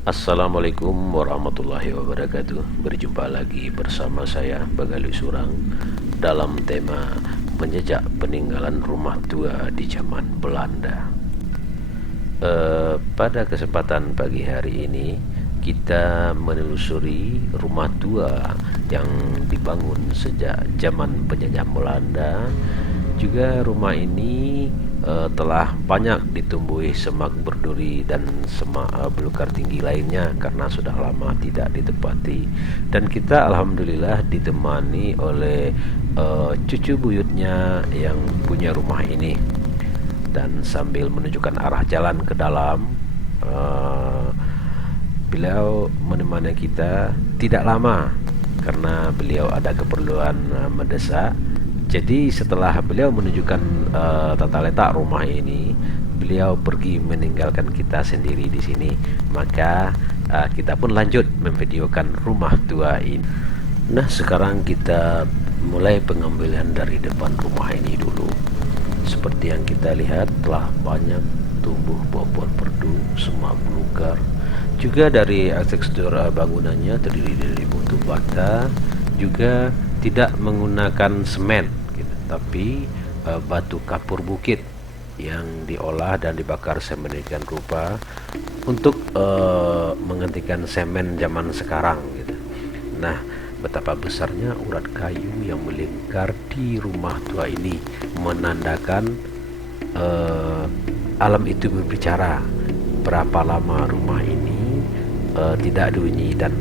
Assalamualaikum warahmatullahi wabarakatuh. Berjumpa lagi bersama saya Bagali Surang dalam tema menjejak peninggalan rumah tua di zaman Belanda. Pada kesempatan pagi hari ini kita menelusuri rumah tua yang dibangun sejak zaman penjajah Belanda. Juga rumah ini telah banyak ditumbuhi semak berduri dan semak belukar tinggi lainnya karena sudah lama tidak ditempati. Dan kita alhamdulillah ditemani oleh cucu buyutnya yang punya rumah ini. Dan sambil menunjukkan arah jalan ke dalam, uh, beliau menemani kita tidak lama karena beliau ada keperluan mendesak. Jadi setelah beliau menunjukkan tata letak rumah ini, beliau pergi meninggalkan kita sendiri di sini. Maka kita pun lanjut memvideokan rumah tua ini. Nah, sekarang kita mulai pengambilan dari depan rumah ini dulu. Seperti yang kita lihat, telah banyak tumbuh pohon perdu, semak belukar. Juga dari tekstur bangunannya terdiri dari batu bata, juga tidak menggunakan semen gitu, tapi batu kapur bukit yang diolah dan dibakar sedemikian rupa untuk menggantikan semen zaman sekarang gitu. Nah, betapa besarnya urat kayu yang melingkar di rumah tua ini menandakan alam itu berbicara berapa lama rumah ini tidak dihuni dan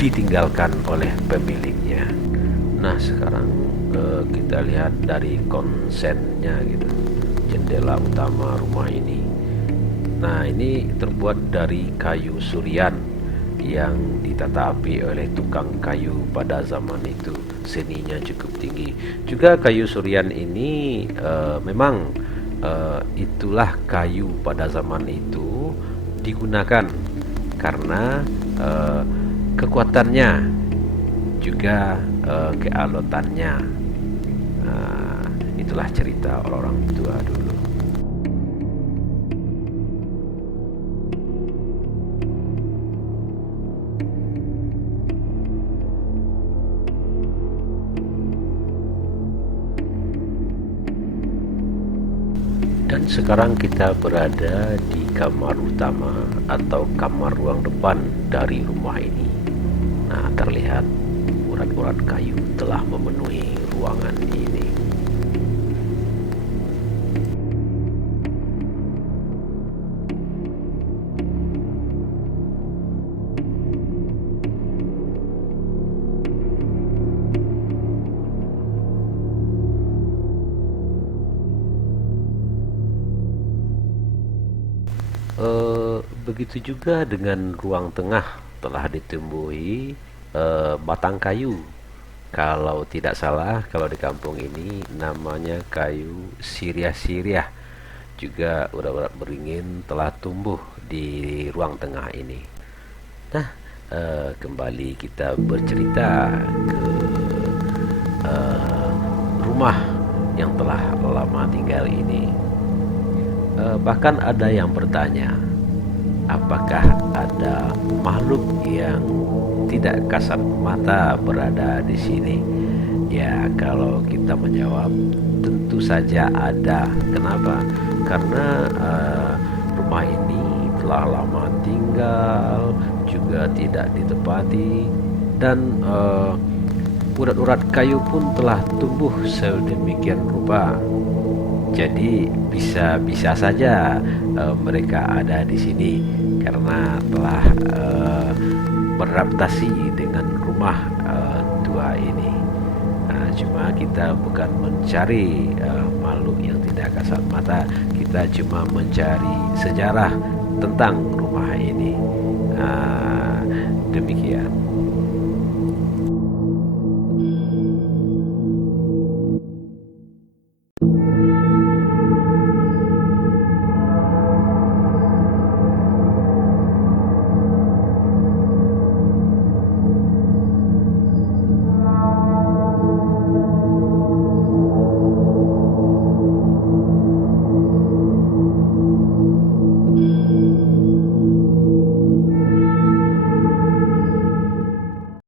ditinggalkan oleh pemiliknya. Nah, sekarang kita lihat dari konsennya gitu, jendela utama rumah ini. Nah, ini terbuat dari kayu surian yang ditata api oleh tukang kayu pada zaman itu. Seninya cukup tinggi. Juga kayu surian ini memang itulah kayu pada zaman itu digunakan karena kekuatannya juga kealotannya. Itulah cerita orang-orang tua dulu. Dan sekarang kita berada di kamar utama atau kamar ruang depan dari rumah ini. Nah, terlihat urat-urat kayu telah memenuhi ruangan ini. Begitu juga dengan ruang tengah telah ditumbuhi batang kayu. Kalau tidak salah, kalau di kampung ini namanya kayu siriah-siriah. Juga urat-urat beringin telah tumbuh di ruang tengah ini. Nah, kembali kita bercerita ke rumah yang telah lama tinggal ini. Bahkan ada yang bertanya, apakah ada makhluk yang tidak kasat mata berada di sini? Ya, kalau kita menjawab, tentu saja ada. Kenapa? Karena rumah ini telah lama tinggal, juga tidak ditempati, dan urat-urat kayu pun telah tumbuh sedemikian rupa. Jadi bisa saja mereka ada di sini karena telah beradaptasi dengan rumah tua ini. Cuma kita bukan mencari makhluk yang tidak kasat mata, kita cuma mencari sejarah tentang rumah ini. Demikian.